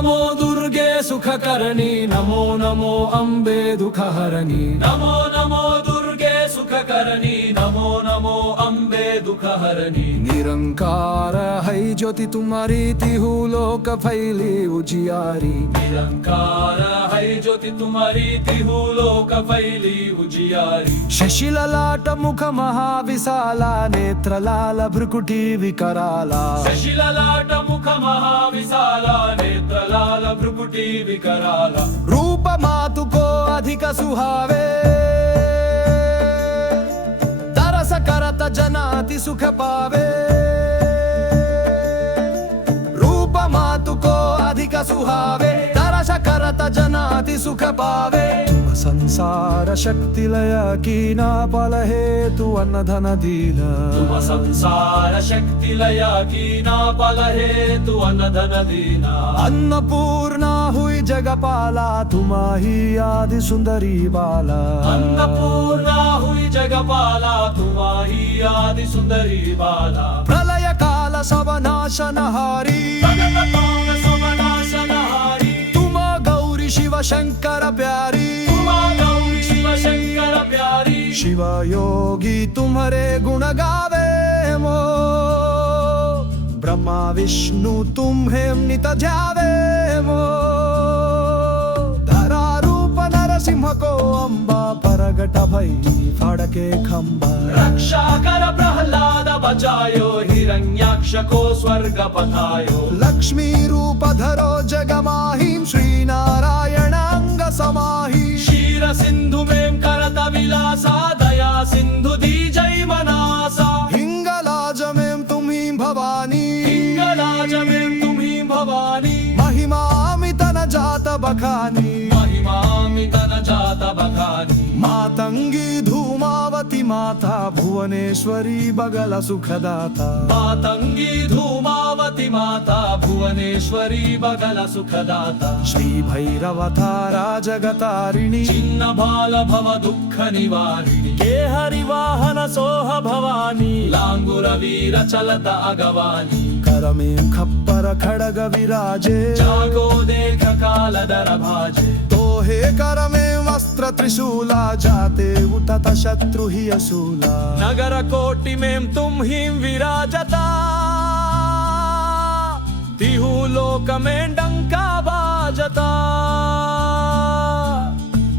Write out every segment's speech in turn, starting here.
नमो दुर्गे सुखकरणी नमो नमो अम्बे दुःखहरणी नमो नमो दुर्गे सुखकरणी नमो नमो अम्बे दुःखहरणी निरंकार है ज्योति तुम्हारी तिहु लोक फैली उजियारी निरंकार है ज्योति तुम्हारी तिहु लोक फैली उजियारी शशिललाट मुख महाविशाला नेत्रलाल भ्रुकुटी विकराला शशिललाट मुख महाविशाला नेत्रलाल भ्रुकुटी विकराला रूप मातु को अधिक सुहावे दरस करत जनाति सुख पावे रूप मातु को अधिक सुहावे दरस करत जनाति सुख पावे संसार शक्ति लय कीना बल हेतु अन्न धन दीना तुम संसार शक्ति लय कीना बल हेतु अन्न धन दीना अन्नपूर्णा हुई जगपाला तुम्हारी आदि सुंदरी बाला अन्नपूर्णा हुई जगपाला तुम्हारी आदि सुंदरी बाला प्रलय काल सब नाशनहारी तुम गौरी शिव शंकर प्यारी शंकर प्यारी शिव योगी तुम्हारे गुण गावे मो ब्रह्मा विष्णु तुम्हें नित ध्यावे मो धरा रूप नरसिंह को अम्बा परगट भई फड़के खंबा रक्षा कर प्रहलाद बचायो हिरण्याक्ष को स्वर्ग पठायो लक्ष्मी रूप धरो जगमाहिं श्री नारायण अंग समाहि क्षीर सिंधु में करत विलासा दया सिंधु दी जय मनासा हिंगलाज में तुम्ही भवानी हिंगलाज में तुम्ही भवानी महिमा अमित न जात बखानी महिमा अमित न जात बखानी मातंगी धूमावती माता भुवनेश्वरी बगल सुखदाता मातंगी धूमावती माता भुवनेश्वरी बगल सुखदाता श्री भैरव तारा जगतारिणी चिन्न बाल भव दुःख निवारिणी के हरि वाहन सोह भवानी लांगुर वीर चलत अगवानी कर में खप्पर खड़ग विराजे जागो देख काल दर भाजे तोहे कर में वस्त्र त्रिशूला जाते उठत शत्रु ही असूला नगर कोटि में तुम ही विराजता तिहु लोक में डंका बाजता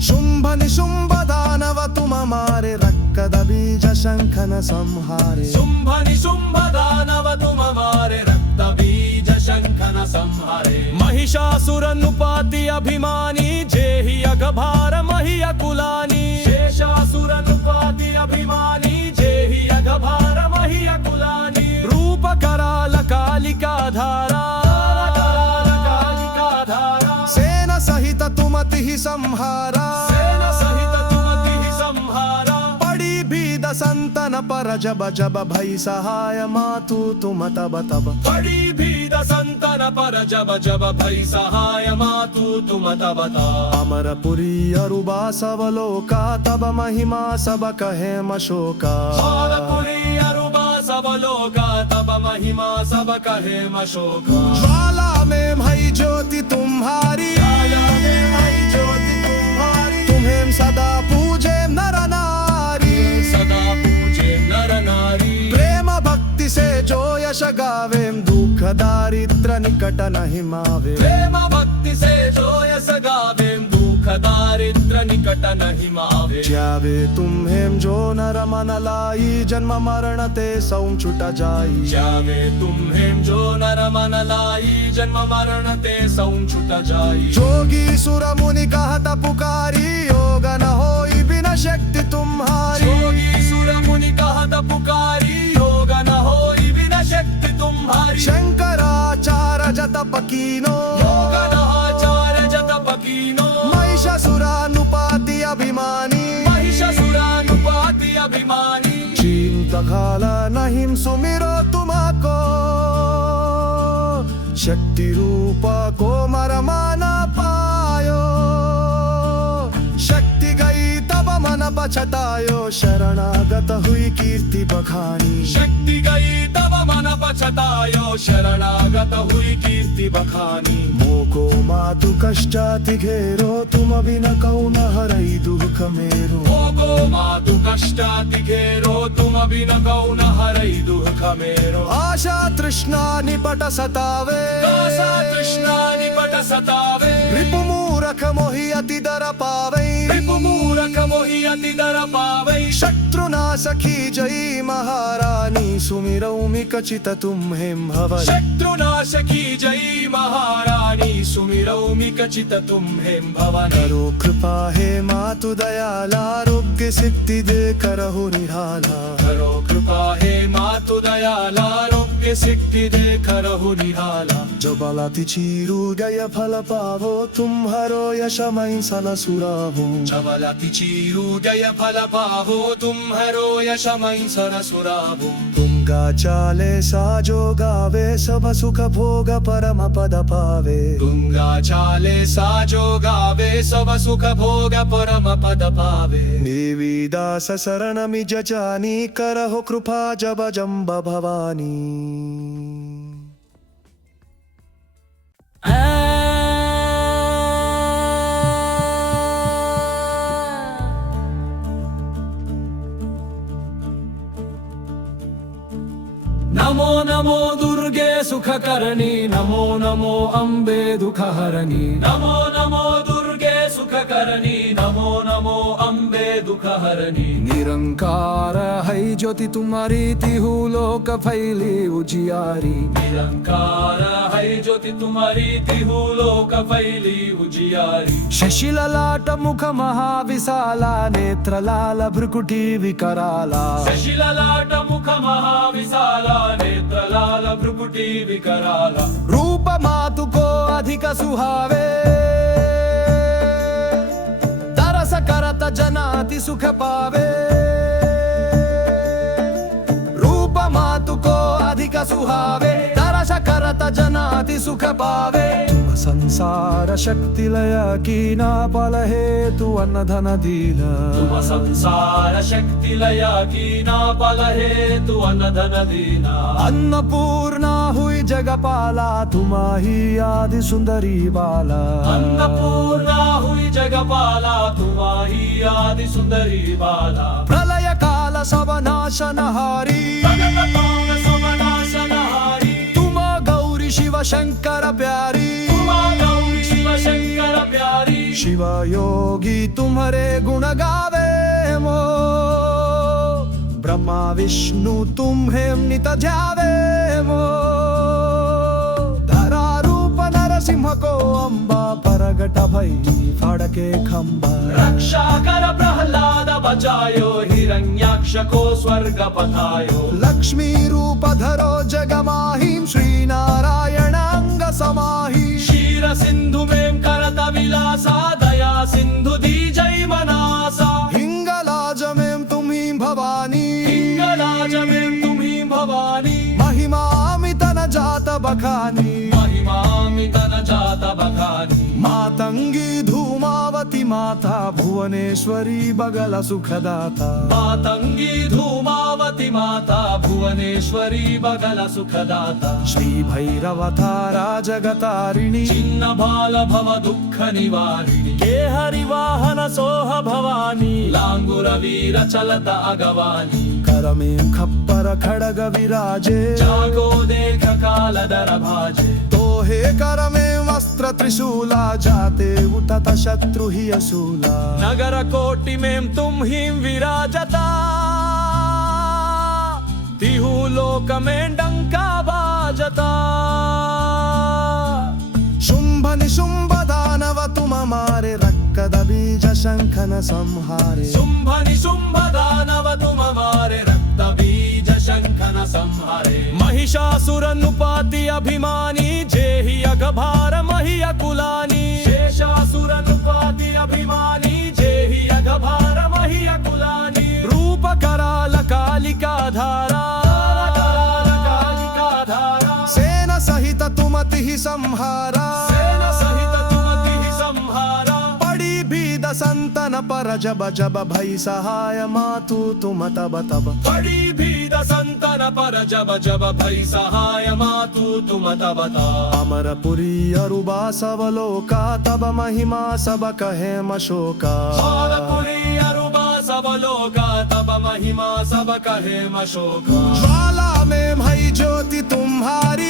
शुंभ निशुंभ दानव तुम हमारे रक्कद बीज शंखन संहारे शुंभ निशुंभ दानव तुम हमारे रक्त बीज शंखन संहारे महिषासुर नुपाति अभिमानी जेहि अघभार महि अकुलानी शेषासुर नुपाति अभिमानी जेहि अघभार महि अकुलानी रूप कराल कालिका धारा सेन सहित तुमति संहारा संतन पर जब जब भई सहाय मातु तुम तब तब पड़ी भीद संतन पर जब जब भई सहाय मातु तुम तब तब अमरपुरी अरुबा सब लोका तब महिमा सब कहे मशोका अमरपुरी अरुबा सब लोका तब महिमा सब कहे मशोका ज्वाला में भई ज्योति तुम्हारी तुम्हें सदा पूजे नर नारी सदा पूजे नर नारी प्रेम भक्ति से जो यश गावे दुख दारिद्र निकट नहीं मावे प्रेम भक्ति से जो यश गावे दुख दारिद्र निकट नहीं मावे जावे तुम्हें जो नर मन लाई जन्म मरण ते सौ छुट जाई जावे तुम्हें जो नर मन लाई जन्म मरण ते सौ छुट जाई जोगी सुर मुनि कहत पुकारी योग न होई बिना शक्ति तुम्हारी जोगी सुर मुनि कहत पुकारी योग न होई बिना शक्ति तुम्हारी शंकराचार्य जत पकीनो योग नहाचार्य जत पकीनो महिषासुरानुपाति अभिमानी महिषासुरानुपाति अभिमानी चिंत काल नहीं सुमिरो तुमको शक्ति रूप को मरमा न पायो शक्ति गई तब मन पछतायो शरणागत हुई कीर्ति बखानी शक्ति गई तब मन पछतायो शरणागत हुई कीर्ति बखानी मोको मातु कष्टाति घेरो तुम बिन कौन हरई दुख मेरो मोको मातु कष्टाति घेरो तुम बिन कौन हरई दुख मेरो आशा तृष्णा निपट सतावे रिपु मूरख मोहि अति दर पावै शत्रु नाशकी जयी महारानी सुमिरौमि कचित तुम हेम भवन शत्रु नाशकी जयी महारानी सुमिरौमि कचित तुम हेम भवन करो कृपा हे मातु दयाला आरोग्य सिद्धि दे करहु निराला करो कृपा हे मातु दयाला आरोग्य सिद्धि दे करहु निराला जो बलाति चीरु गय फल पावो तुम हरो यशमय सन सुरावो जबलाति चीरु गय फल पावो तुम हरो यशमय सन सुरावो तुम गा चाले साजो गावे सब सुख भोग परम पद पावे तुम गा चाले साजो गावे सब सुख भोग परम पद पावे देवी दास शरण मिज जानी करहो कृपा जब जम्ब भवानी नमो नमो दुर्गे सुखकरणी नमो नमो अम्बे दुःखहरणी नमो नमो दुर्गे सुखकरणी नमो नमो अम्बे दुःखहरणी निरंकार है ज्योति तुम्हारी तिहु लोक फैली उजियारी निरंकार है ज्योति तुम्हारी तिहु लोक फैली उजियारी शशि ललाट मुख महाविशाला नेत्र लाल भ्रुकुटी विकराला शशि ललाट मुख महाविशाला नेत्र लाल भ्रुकुटी विकराला रूप मातु को अधिक सुहावे दरस करत जनाति सुख पावे रूप मातु को अधिक सुहावे दरस करत जनाति सुख पावे संसार शक्ति लय कीना पल हेतु अन्न धन दीना तुम संसार शक्ति लय कीना पल हेतु अन्न धन दीना अन्नपूर्णा हुई जगपाला तुम्हारी आदि सुंदरी बाला अन्नपूर्णा हुई जगपाला तुम्हारी आदि सुंदरी बाला प्रलय काल सब नाशनहारी तुम गौरी शिव शंकर प्यारी शंकर प्यारी शिव योगी तुम्हारे गुण गावे मो ब्रह्मा विष्णु तुम्हें नित ध्यावे मो धरा रूप नरसिंह को अम्बा परगट भई फाड़के खंबा रक्षा कर प्रहलाद बचायो हिरण्याक्ष को स्वर्ग पठायो लक्ष्मी रूप धरो जगमाहिं श्री नारायण अंग समाहि क्षीर सिंधु में करत विलासा दया सिंधु दी जय मनासा हिंगलाज में तुम्ही भवानी हिंगलाज में तुम्ही भवानी महिमा अमित न जात बखानी महिमा अमित न जात बखानी मातंगी धूमावती माता भुवनेश्वरी बगल सुखदाता मातंगी धूमावती माता भुवनेश्वरी बगल सुखदाता श्री भैरव तारा जगतारिणी चिन्न बाल भव दुख निवारिणी के हरि वाहन सोह भवानी लांगुर वीर चलत अगवानी कर में खप्पर खड़ग विराजे जागो देख काल दर भाजे तोहे कर में वस्त्र त्रिशूला जाते उठत शत्रु ही असूला नगर कोटि में तुम ही विराजता तिहु लोक में डंका बाजता शुंभ निशुंभ दानव तुम हमारे रक्कद बीज शंखन संहारे शुंभ निशुंभ दानव तुम हमारे रक्त बीज शंखन संहारे महिषासुर नुपाति अभिमानी जेहि अघभार महि अकुलानी शेषासुर नुपाति अभिमानी जेहि अघभार महि अकुलानी रूप कराल कालिका धारा सेना सहित तुमति ही संहारा सेना सहित तुमति ही संहारा पड़ी भीद संतन पर जब जब भई सहाय मातु तुम तब तब बड़ी भीद संतन पर जब जब भई सहाय मातु तुम तब तब अमरपुरी अरुबा सब लोका तब महिमा सब कहे मशोका अमरपुरी अरुबा सब लोका तब महिमा सब कहे मशोका ज्वाला में भई ज्योति तुम्हारी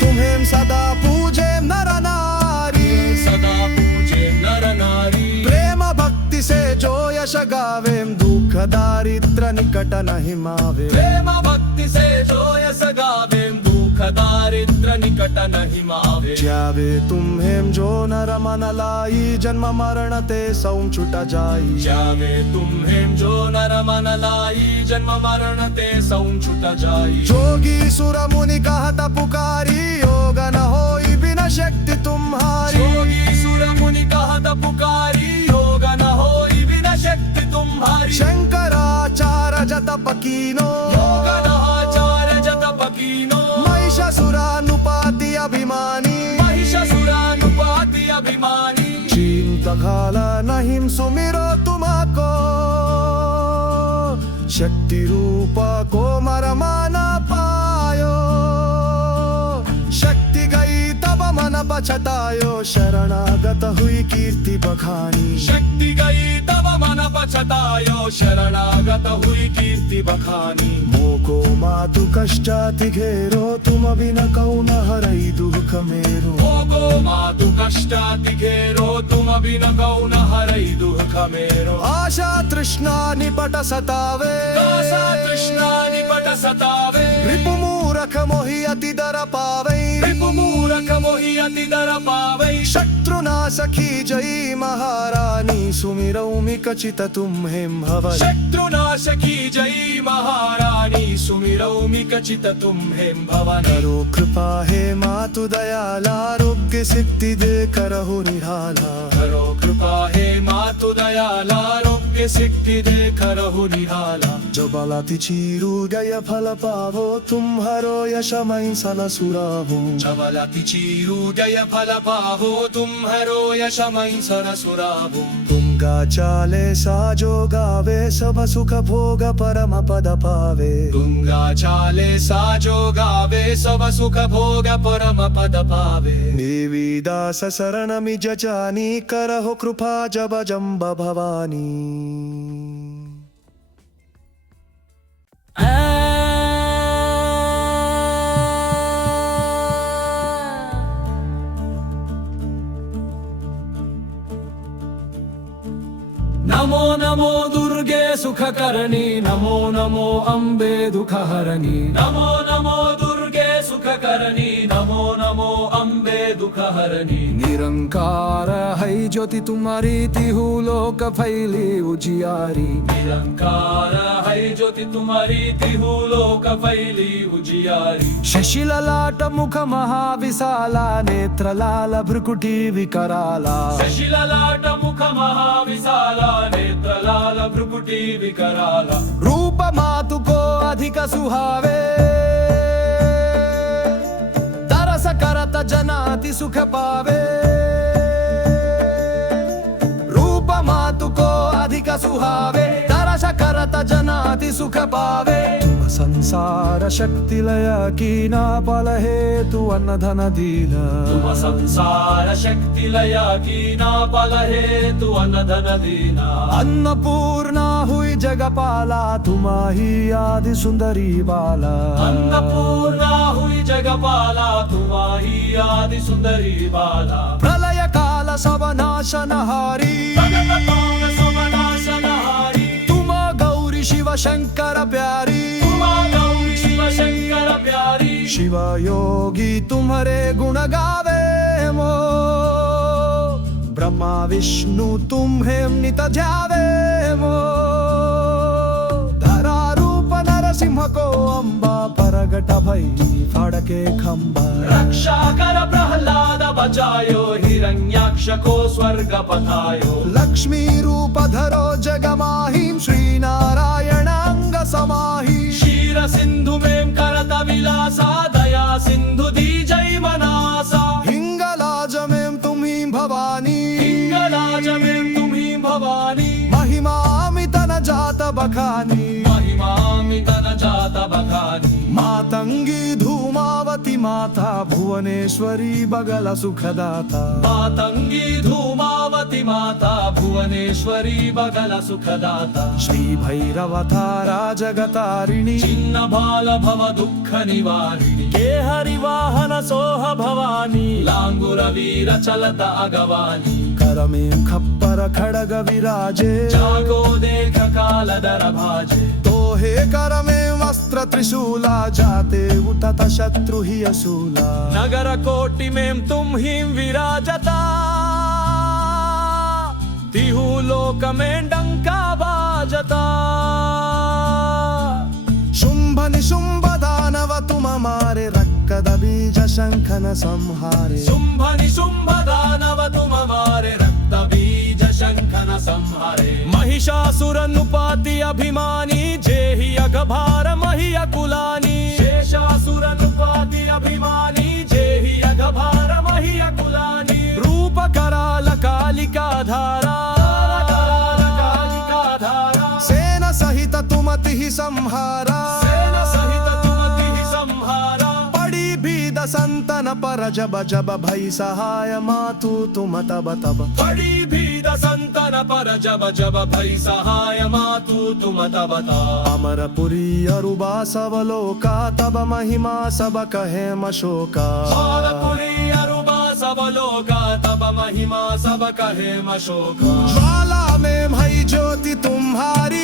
तुम्हें सदा पूजे नर नारी सदा पूजे नर नारी प्रेम भक्ति से जो यश गावेम दुख दारिद्र निकट नहीं मावे प्रेम भक्ति से जो यश गावेम दुख दारिद्र निकट नहीं मावे ज्यावे तुम्हें जो नर मन लाई जन्म मरण ते सौ छुट जाई जावे तुम्हें जो नर मन लाई जन्म मरण ते सौ छुट जाई जोगी सुर मुनि कहत पुकारी योग न होई बिना शक्ति तुम्हारी योगी सुर मुनि कहत पुकारी योग न होई बिना शक्ति तुम्हारी शंकराचार्य जत पकीनो योग नहाचार्य जत पकीनो महिषासुरानुपाति अभिमानी महिषासुरानुपाति अभिमानी चिंत काल नहीं सुमिरो तुमको शक्ति रूप को मरमाना पायो शक्ति गई तब मन पछतायो शरणागत हुई कीर्ति बखानी शक्ति गई तब मन पछतायो शरणागत हुई कीर्ति बखानी मोको मातु कष्टाति घेरो तुम बिन कौन हरई दुख मेरो भोगो मातु कष्टाति घेरो तुम बिन कौन हरई दुख मेरो आशा तृष्णा निपट सतावे आशा तृष्णा निपट सतावे रिपु मूरख मोहि अति दर पावे रिपु मूरख मोहि अति दर पावै शत्रुना सखी जयी महारानी सुमिरौमि कचित तुम्हें भवन शत्रुनाश की जयी महारानी सुमिरौमि कचित तुम्हें भवन करो कृपा हे मातु दयाला आरोग्य सिद्धि दे करहु निराला करो कृपा हे मातु दयाला आरोग्य सिद्धि दे करहु निराला जो बलाति चीरु गय फल पावो तुम्हारो यशमय सन सुरावो जबलति चीरु जय फल पावो तुम्हारो यशमय सर सुरावो तुम गा चाले साजो गावे सब सुख भोग परम पद पावे तुंगा चाले साजो गावे सब सुख भोग परम पद पावे देवी दास शरण मिज जानी करहो कृपा जब जम्ब भवानी नमो नमो दुर्गे सुख करणी नमो नमो अम्बे दुख हरणी नमो नमो दुर्गे सुख करणी नमो नमो अम्बे दुख हरणी निरंकार है ज्योति तुम्हारी तिहु लोक फैली उजियारी निरंकार है ज्योति तुम्हारी तिहु लोक फैली उजियारी शशि ललाट मुख महाविशाला नेत्र लाल भ्रुकुटी विकराला शशि ललाट मुख महाविशाला नेत्र लाल भ्रुकुटी विकराला रूप मातु को अधिक सुहावे दरस करत जनाति सुख पावे रूप मातु को अधिक सुहावे दरस करत जनाति सुख पावे तुम संसार शक्ति लय कीना पल हेतु अन्न धन दीना तुम संसार शक्ति लया कीना पल हेतु अन्न धन दीना अन्नपूर्णा हुई जगपाला तुम्हारी आदि सुंदरी बाला अन्नपूर्णा हुई जगपाला तुम्हारी आदि सुंदरी बाला प्रलय काल सब नाशनहारी तुम गौरी शिव शंकर प्यारी गौरी शिव शंकर प्यारी शिव योगी तुम्हारे गुण गावे मो ब्रह्मा विष्णु तुम्हें नित ध्यावे मो धरा रूप नरसिंह को अम्बा परगट भई फाड़के खंबा रक्षा कर प्रहलाद बचायो हिरण्याक्ष को स्वर्ग पठायो लक्ष्मी रूप धरो जगमाहिं श्री नारायण अंग समाहि क्षीर सिंधु में करत विलासा दया सिंधु दी जय मनासा हिंगलाज में तुम्ही भवानी विराजमें तुम्ही भवानी महिमामित न जात बखानी महिमामित न जात बखानी मातंगी धूमावती माता भुवनेश्वरी बगल सुखदाता मातंगी धूमावती माता भुवनेश्वरी बगल सुखदाता श्री भैरवतारा जगतारिणी चिन्न बाल भव दुःख निवारिणी के हरिवाहन सोह भवानी लांगुर वीर चलत अगवानी कर में खप्पर खड़ग विराजे जागो देख काल दर भाजे तोहे कर में वस्त्र त्रिशूला जाते उठत शत्रु ही असूला नगर कोटि में तुम ही विराजता तिहु लोक में डंका बाजता शुंभ निशुंभ दानव तुम हमारे रक्कद बीज शंखन संहारे शुंभ निशुंभ दानव तुम हमारे रक्त बीज शंखन संहारे महिषासुर नुपाति अभिमानी जेहि अघभार महि अकुलानी शेषासुर नुपाति अभिमानी जेहि अघभार महि अकुलानी रूप कराल कालिका धारा सेन सहित तुमति ही संहारा सेना सहित तुमति ही संहारा पड़ी भीद संतन पर जब जब भई सहाय मातु तुम तब तब बड़ी भीद संतन पर जब जब भई सहाय मातु तुम तब तब अमरपुरी अरुबा सब लोका तब महिमा सब कहे मशोका ज्वालापुरी अरुबा सब लोका तब महिमा सब कहे मशोका ज्वाला में भई ज्योति तुम्हारी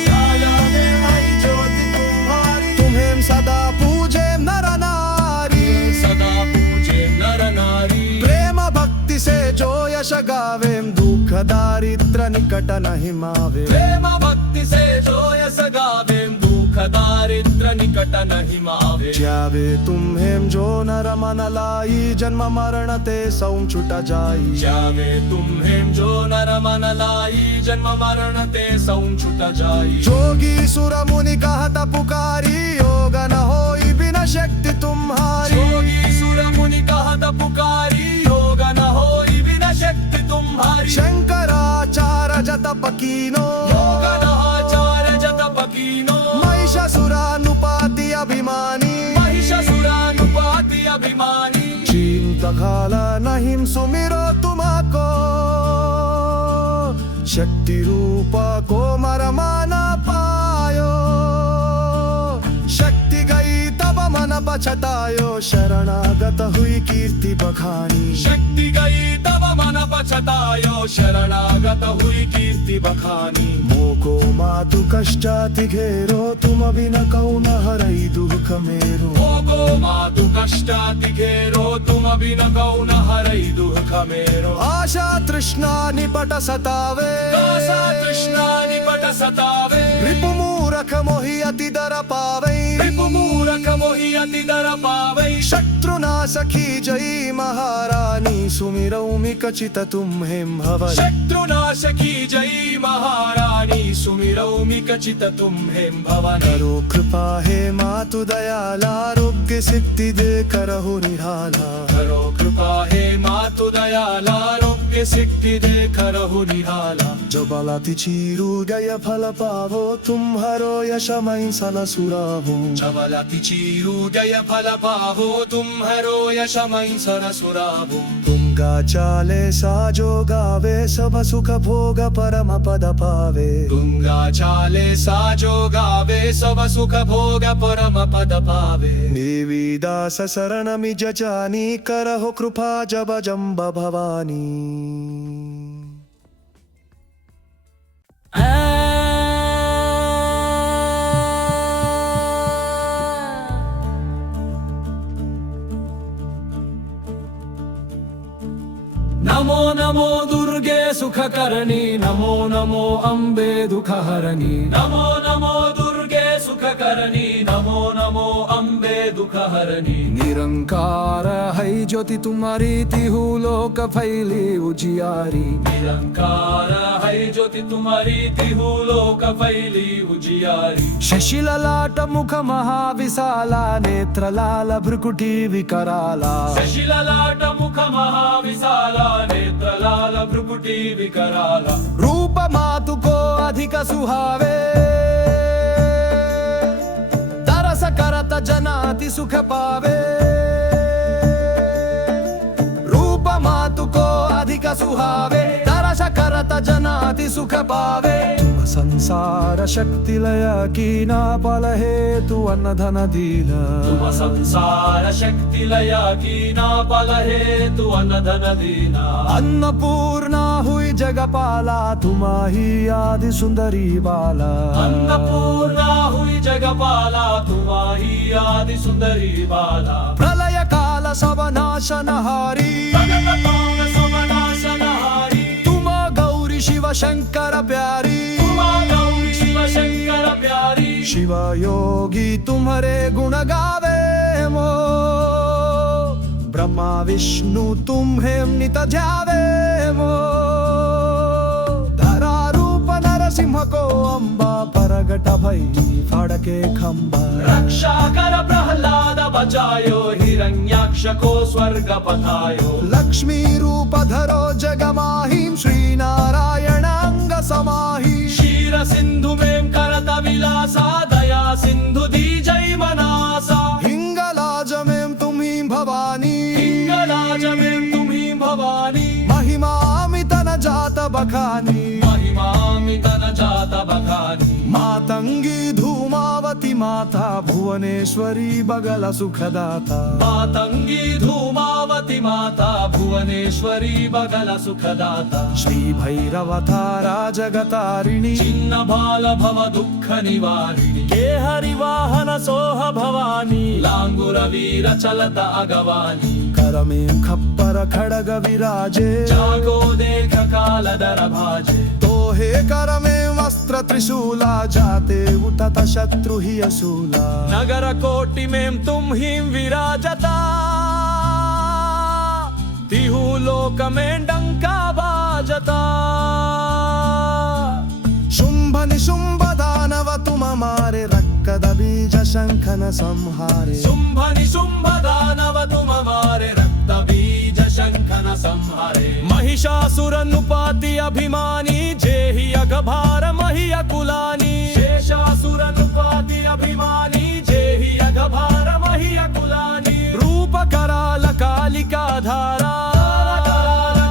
तुम्हें सदा पूजे नर नारी सदा पूजे नर नारी प्रेम भक्ति से जो यश गावेम दुख दारिद्र निकट नहीं मावे प्रेम भक्ति से जो यस गावे दुख दारिद्र निकट नहीं मावे ज्यावे तुम्हें जो नर मन लाई जन्म मरण ते सौ छुट जाई जावे तुम्हें जो नर मन लाई जन्म मरण ते सौ छुट जाई जोगी सुर मुनि कहत पुकारी योग न होई बिना शक्ति तुम्हारी योगी सुर मुनि कहत पुकारी योग न होई बिना शक्ति तुम्हारी शंकराचार्य जत पकीनो योग नहाचार्य जत पकीनो महिषासुरानुपाति अभिमानी महिषासुरानुपाति अभिमानी चिंत काल नहीं सुमिरो तुमको शक्ति रूप को मरमाना पायो शक्ति गई तब मन पछतायो शरणागत हुई कीर्ति बखानी शक्ति गई तब मन पछतायो शरणागत हुई कीर्ति बखानी मोको मातु कष्टाति घेरो तुम बिन कौन हरई दुख मेरो भोगो मातु कष्टाति घेरो तुम बिन कौन हरई दुख मेरो आशा तृष्णा निपट सतावे आशा तृष्णा निपट सतावे रिपु मूरख मोहि अति दर पावे रिपु मूरख मोहि अति दर पावै शत्रुनाशकी जयी महारानी सुमिरौमि कचित तुम्हें भवन शत्रुनाशकी जयी महारानी सुमिरौमि कचित तुम्हें भवन करो कृपा हे मातु दयालारोग्य सिद्धि दे करहु निराला करो कृपा हे मातु दयाला आरोग्य सिद्धि दे करहु निराला जो बलाति चीरु गय फल पावो तुम्हारो यशमय सन सुरावो जबलति चीरु जय फल पावो तुम्हारो यशमय सर सुरावो तुम गा चाले साजो गावे सब सुख भोग परम पद पावे तुंगा चाले साजो गावे सब सुख भोग परम पद पावे देवी दास शरण मिज जानी करहो कृपा जब जम्ब भवानी नमो नमो दुर्गे सुखकरणी नमो नमो अम्बे दुःखहरणी नमो नमो दुर्गे सुखकरणी नमो नमो अम्बे दुःखहरणी निरंकार है ज्योति तुम्हारी तिहु लोक फैली उजियारी निरंकार है ज्योति तुम्हारी तिहु लोक फैली उजियारी शशि ललाट मुख महाविशाला नेत्र लाल भ्रुकुटी विकराला शशिललाट मुख महाविशाला नेत्र गलाल भ्रुकुटी विकराल रूप मातु को अधिक सुहावे तरस करत जनाति सुख पावे रूप मातु को अधिक सुहावे तरस करत जनाति सुख पावे संसार शक्ति लय कीना पल हेतु अन्न धन दीना तुम संसार शक्ति लया कीना पल हेतु अन्न धन दीना अन्नपूर्णा हुई जगपाला तुम्हारी आदि सुंदरी बाला अन्नपूर्णा हुई जगपाला तुम्हारी आदि सुंदरी बाला प्रलय काल सब नाशनहारी समनाशनहारी तुम गौरी शिव शंकर प्यारी गौरी शिव शंकर प्यारी शिव योगी तुम्हारे गुण गावे मो ब्रह्मा विष्णु तुम्हें नित ध्यावे मो धरा रूप नरसिंह को अम्बा परगट भई फाड़के खंबा रक्षा कर प्रहलाद बचायो हिरण्याक्ष को स्वर्ग पथायो लक्ष्मी रूप धरो जगमाहिं श्री नारायण अंग समाहि क्षीर सिंधु में करत विलासा दया सिंधु दी जय मनासा हिंगलाज में तुम्ही भवानी हिंगलाज में तुम्ही भवानी महिमा अमित न जात बखानी महिमा मितन जात बखानी मातंगी धूमावती माता भुवनेश्वरी बगल सुखदाता मातंगी धूमावती माता भुवनेश्वरी बगल सुखदाता श्री भैरव तारा जगतारिणी छिन्न बाल भव दुःख निवारिणी के हरिवाहन सोह भवानी लांगुर वीर चलत अगवानी कर में खप्पर खड़ग विराजे जागो देख काल दर भाजे तोहे कर में वस्त्र त्रिशूला जाते उठत शत्रु ही असूला नगर कोटि में तुम ही विराजता तिहु लोक में डंका बाजता शुंभ निशुंभ दानव तुम हमारे रक्कद बीज शंखन संहारे शुंभ निशुंभ दानव तुम हमारे रक्त बीज शंखन संहारे महिषासुर नुपाति अभिमानी जेहि अगभार महि अकुलानी शेषासुर नुपाति अभिमानी जेहि अगभार महि अकुलानी रूप कराल कालिका धारा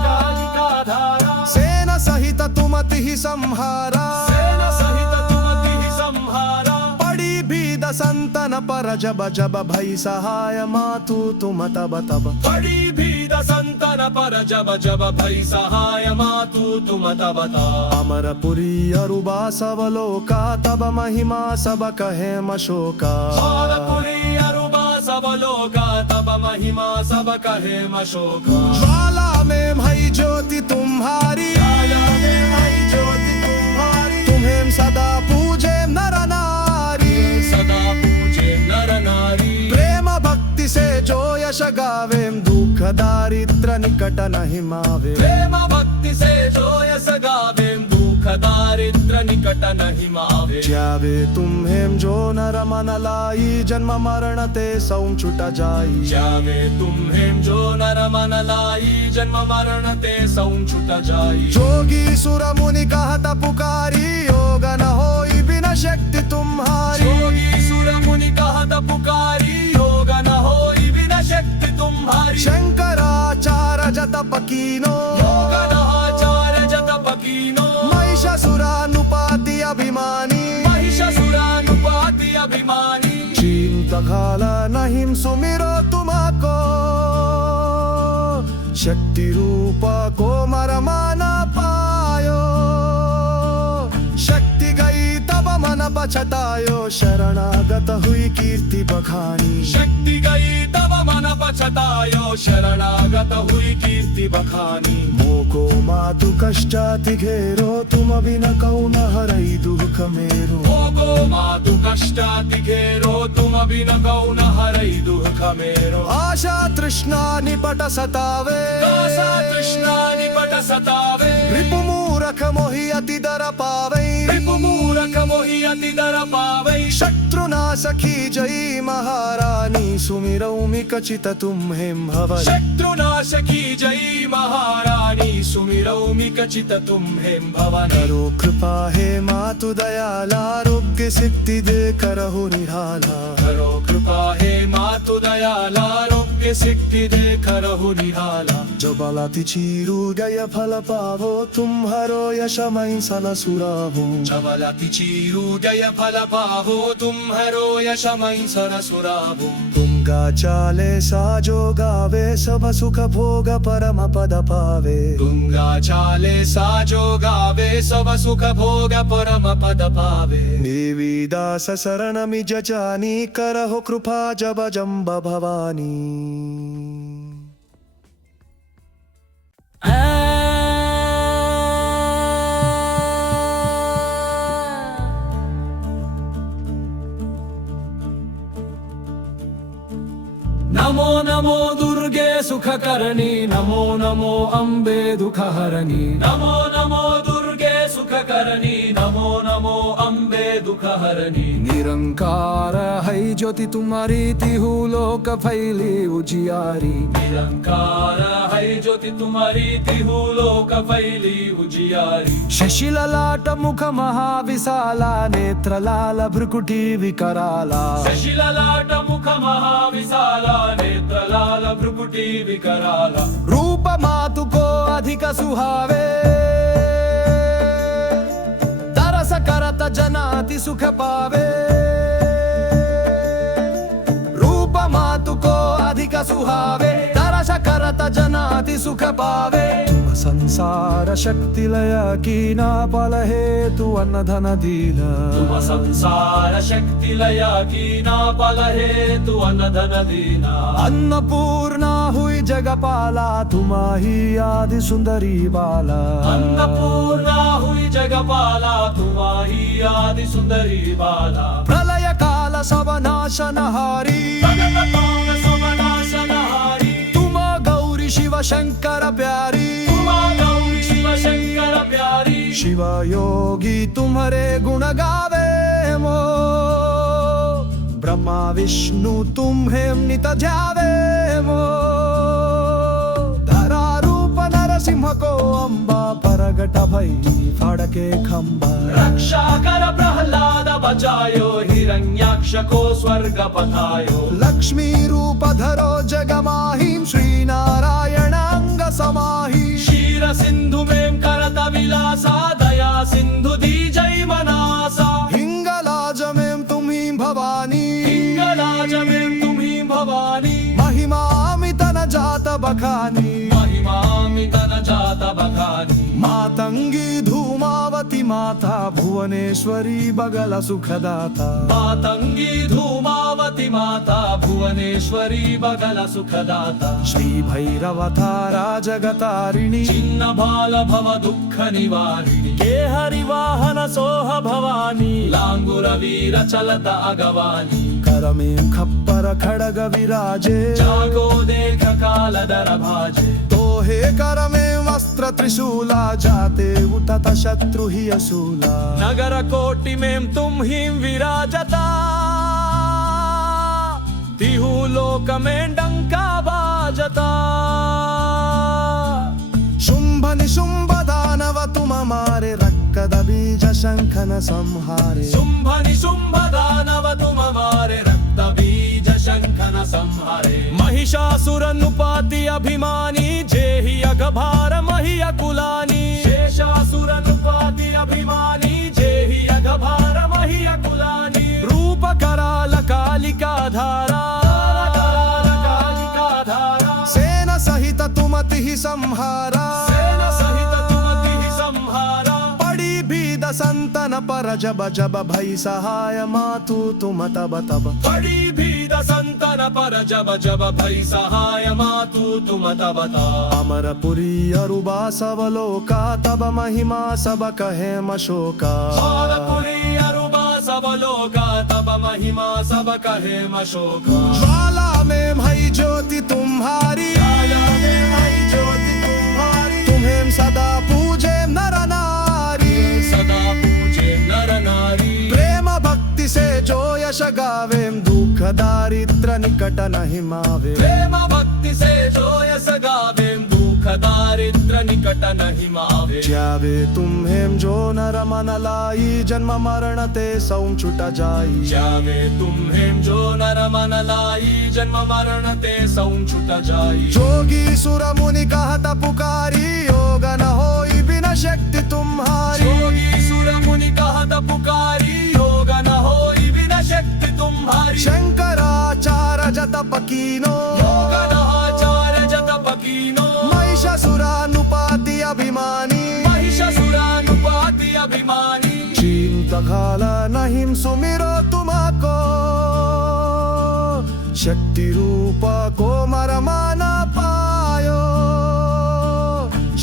कालिका धारा सेन सहित तुमति ही संहारा सेन सहित तुमति संहारा पड़ी भीद संतन पर जब जब भई सहाय मातु तुम तब तब बड़ी भीद संतन पर जब जब भई सहाय मातु तुम तब तब अमरपुरी अरुबा सब लोका तब महिमा सब कहे मशोका ज्वालापुरी अरुबा सब लोका तब महिमा सब कहे मशोका ज्वाला में भई ज्योति तुम्हारी तुम्हें सदा पूजे नर नारी सदा पूजे नर नारी प्रेम भक्ति से जो यश गावे दुख दारिद्र निकट नहीं मावे प्रेम भक्ति से जो यस गावे दुख दारिद्र निकट नहीं मावे ज्यावे तुम्हें जो नर मन लाई जन्म मरण ते सौ छुट जाई जावे तुम्हें जो नर मन लाई जन्म मरण ते सौ छुट जाई जोगी सुर मुनि कहत पुकारी योग न होई बिना शक्ति तुम्हारी योगी सुर मुनि कहत पुकारी योग न होई बिना शक्ति तुम्हारी शंकराचार्य जत पकीनो योग नहाचार्य जत पकीनो महिषासुरानुपाति अभिमानी महिषासुरानुपाति अभिमानी चिंत काल नहीं सुमिरो तुमको शक्ति रूप को मरमाना पायो शक्ति गई तब मन पछतायो शरणागत हुई कीर्ति बखानी शक्ति गई तब मन पछतायो शरणागत हुई कीर्ति बखानी मोको मातु कष्टाति घेरो तुम बिन कौन हरई दुख मेरो भोगो मातु कष्टाति घेरो तुम बिन कौन हरई दुख मेरो आशा तृष्णा निपट सतावे आशा तृष्णा निपट सतावे रिपु मूरख मोहि अति दर पावे रिपु मूरख मोहि अति दर पावै शत्रुनाशकी जय महारानी सुमिरौ कचित तुम्हें भवन शत्रुनाशकी जय महारानी सुमिरौ कचित तुम्हें भवन करो कृपा हे मातु दयाल आरोग्य सिद्धि दे करहु निराला करो कृपा हे मातु दयाल आरोग्य सिद्धि दे करहु निराला जो बलाति चीरु गय फल पावो तुम्हारो यशमय सन सुरावो जबलति चीरु जय फल पावो तुम्हारो यशमय सर सुरावो तुंगा चाले साजो गावे सब सुख भोग परम पद पावे तुंगा चाले साजो गावे सब सुख भोग परम पद पावे देवी दास शरण मिज जानी करहो कृपा जब जम्ब भवानी नमो नमो दुर्गे सुखकरणी नमो नमो अम्बे दुःखहरणी नमो नमो दुर्गे सुखकरणी नमो नमो अम्बे दुःखहरणी निरंकार है ज्योति तुम्हारी तिहु लोक फैली उजियारी निरंकार है ज्योति तुम्हारी तिहु लोक फैली उजियारी शशि ललाट मुख महाविशाला नेत्र लाल भ्रुकुटी विकराला शशिललाट मुख महाविशाला नेत्र लाल भ्रुकुटी विकराला रूप मातु को अधिक सुहावे दरस करत जनाति सुख पावे रूप मातु को अधिक सुहावे दरस करत जनाति सुख पावे तुम संसार शक्ति लय कीना बल हेतु अन्न धन दीना तुम संसार शक्ति लया कीना बल हेतु अन्न धन दीना अन्नपूर्णा हुई जगपाला तुम्हारी आदि सुंदरी बाला अन्नपूर्णा हुई जगपाला तुम्हारी आदि सुंदरी बाला प्रलय काल सब नाशनहारी समनाशनहारी तुम गौरी शिव शंकर प्यारी गौरी शिव शंकर प्यारी शिव योगी तुम्हारे गुण गावे मो ब्रह्मा विष्णु तुम्हें नित ध्यावे मो धरा रूप नरसिंह को अम्बा परगट भई फाड़के खंबा रक्षा कर प्रहलाद बचायो हिरण्याक्ष को स्वर्ग पथायो लक्ष्मी रूप धरो जगमाहिं श्री नारायण अंग समाहि क्षीर सिंधु में करत विलासा दया सिंधु दी जय मनासा हिंगलाज में तुम्ही भवानी हिंगलाज में तुम्ही भवानी महिमा अमित न जात बखानी महिमा मितन जात बखानी मातंगी धूमावती माता भुवनेश्वरी बगल सुखदाता मातंगी धूमावती माता भुवनेश्वरी बगल सुखदाता श्री भैरव तारा जगतारिणी चिन्न बाल भव दुःख निवारिणी के हरिवाहन सोह भवानी लांगुर वीर चलत अगवानी कर में खप्पर खड़ग विराजे जागो देख काल दर भाजे तोहे कर में वस्त्र त्रिशूला जाते उठत शत्रु ही असूला नगर कोटि में तुम ही विराजता तिहु लोक में डंका बाजता शुंभ निशुंभ दानव तुम हमारे रक्कद बीज शंखन संहारे शुंभ निशुंभ दानव तुम हमारे रक्त बीज शंखन संहारे महिषासुर नुपाति अभिमानी जेहि अघभार महि अकुलानी शेषासुर नुपाति अभिमानी जेहि अघभार महि अकुलानी रूप कराल कालिका धारा कालिका धारा सेना सहित तुमति ही संहारा सेना सहित तुमति संहारा पड़ी भीद संतन पर जब जब भई सहाय मातु तुम तब तब बड़ी भीद संतन पर जब जब भई सहाय मातु तुम तब तब अमरपुरी अरुबा सब लोका तब महिमा सब कहे मशोका अमरपुरी अरुबा सब लोका तब महिमा सब कहे मशोका ज्वाला में भई ज्योति तुम्हारी तुम्हें सदा पूजे नर नारी सदा पूजे नर नारी प्रेम यश गावेम दुःख दारिद्र निकट नहीं मावे प्रेम भक्ति से जो यश गावेम दुःख दारिद्र निकट नहीं मावे ज्यावे तुम्हें जो नर मन लाई जन्म मरण ते सौ छुट जाई जावे तुम्हें जो नर मन लाई जन्म मरण ते सौ छुट जाई जोगी सुर मुनि कहत पुकारी योग न होई बिना शक्ति तुम्हारी योगी सुर मुनि कहत पुकारी योग न होई बिना शक्ति तुम्हारी शंकराचार्य जत पकीनो योग नहाचार्य जत पकीनो महिषासुरानुपाति अभिमानी महिषासुरानुपाति अभिमानी चिंत काल नहीं सुमिरो तुमको शक्ति रूप को मरमाना पायो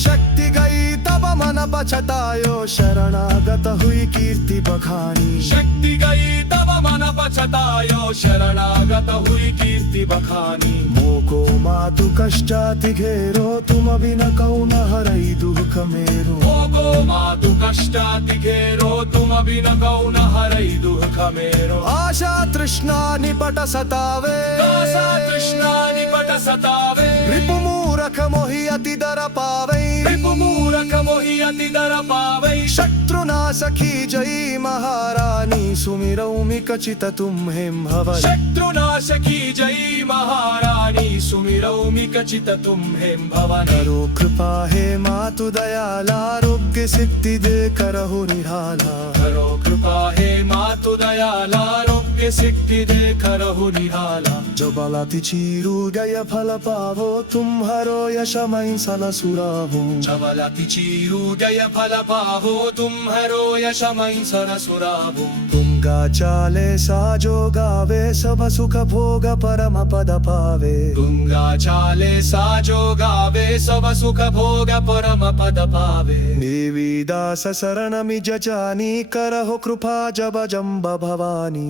शक्ति गई तब मन पछतायो शरणागत हुई कीर्ति बखानी शक्ति गई तब मन पछतायो शरणागत हुई कीर्ति बखानी मोको मातु कष्टाति घेरो तुम बिन कौन हरई दुख मेरो भोगो मातु कष्टाति घेरो तुम बिन कौन हरई दुख मेरो आशा तृष्णा निपट सतावे आशा तृष्णा निपट सतावे रिपु मूरख मोहि अति दर पावे रिपु मूरख मोहि अति दर पावै शत्रुना सखी जयी महारानी सुमिरौमि कचित तुम्हें भवन शत्रुनाश की जयी महारानी सुमिरौमि कचित तुम्हें भवन करो कृपा हे मातु दयाला आरोग्य सिद्धि दे करहु निराला करो कृपा हे मातु दयाला आरोग्य सिद्धि दे करहु निराला जो बलाति चीरु गय फल पावो तुम्हारो यशमय सन सुरावो जबलति चीरु जय फल पावो तुम्हारो यशमय सर सुरावो तुंगा चाले साजो गावे सब सुख भोग परम पद पावे तुंगा चाले साजो गावे सब सुख भोग परम पद पावे देवी दास शरण मिज जानी करहो कृपा जब जम्ब भवानी।